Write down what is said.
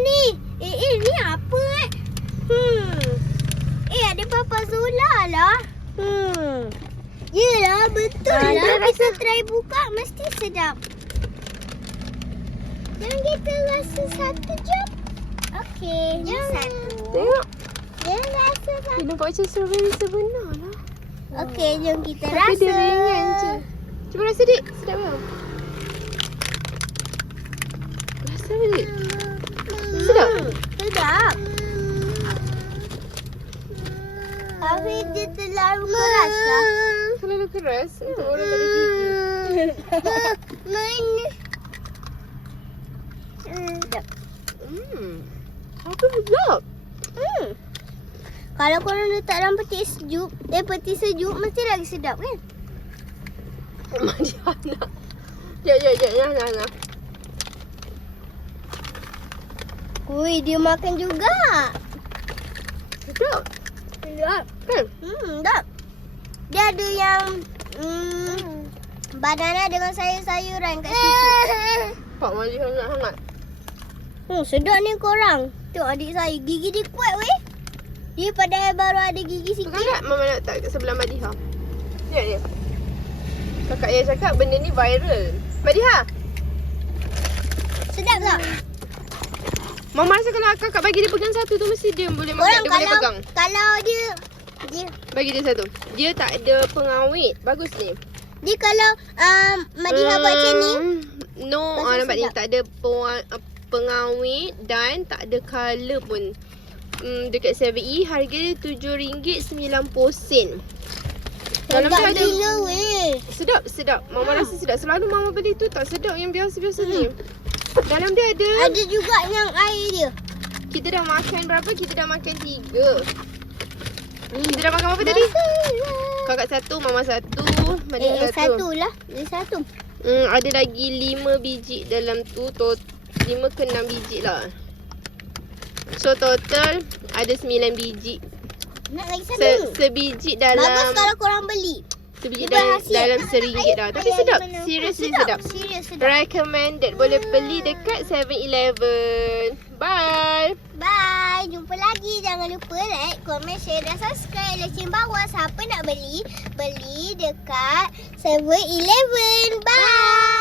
ni? Ni apa ada Papa Zola lah. Yelah, betul lah. Kita try buka, mesti sedap. Jom kita rasa satu, jom. Okey, ni satu. Tengok. Dia rasa satu. Dia nampak macam strawberry sebenar lah. Okey, jom kita Tapi rasa. dia ringan je. Cuba rasa dik. Sedap tak? Rasa apa dik? Sedap? Sedap. Tapi dia terlalu keras lah. Terlalu keras untuk orang tak ada gigi. Mana? Sedap. Apa sedap? Kalau korang letak dalam peti sejuk, mesti lagi sedap kan? Mak dia nak. Jangan. Ui, dia makan juga. Sedap. Sedap. Kan? Sedap. Dia ada yang banana dengan sayur-sayuran kat situ. Pak Mali hangat-hangat. Sedap ni korang. Tengok adik saya, gigi dia kuat weh. Dia padahal baru ada gigi sikit. Pegang tak Mama nak letak kat sebelah Madiha? Lihat dia. Kakak yang cakap benda ni viral. Madiha, Sedap tak? Mama rasa kalau kakak bagi dia pegang satu tu mesti dia boleh makan, dia boleh pegang. Kalau dia Bagi dia satu. Dia tak ada pengawet. Bagus ni. dia kalau Madiha buat macam ni, No, rasa nampak ni sedap. tak ada pengawet dan tak ada colour pun. Dekat 7E harga dia RM7.90. Dalam sedap dia ada gila weh. sedap. Mama rasa sedap. Selalu Mama beli tu tak sedap yang biasa-biasa ni. Dalam dia ada. Ada juga yang air dia. Kita dah makan berapa? Kita dah makan 3. Kita dah makan berapa tadi? Kakak satu, Mama satu, Madiha satu. Satu lah. Dia satu. Ada lagi 5 biji dalam tu. 5 ke 6 biji lah. So total ada 9 biji. Nak lagi satu. Sebiji Bagus dalam kalau korang beli. sebiji dia berhasil. dalam RM1 dah. Tapi Ayah sedap. di mana? Seriously sedap. Serius sedap. Recommended. Boleh beli dekat 7-Eleven. Bye. Bye. Jumpa lagi. Jangan lupa like, komen, share dan subscribe. Lesen bawah. Siapa nak beli, beli dekat 7-Eleven. Bye.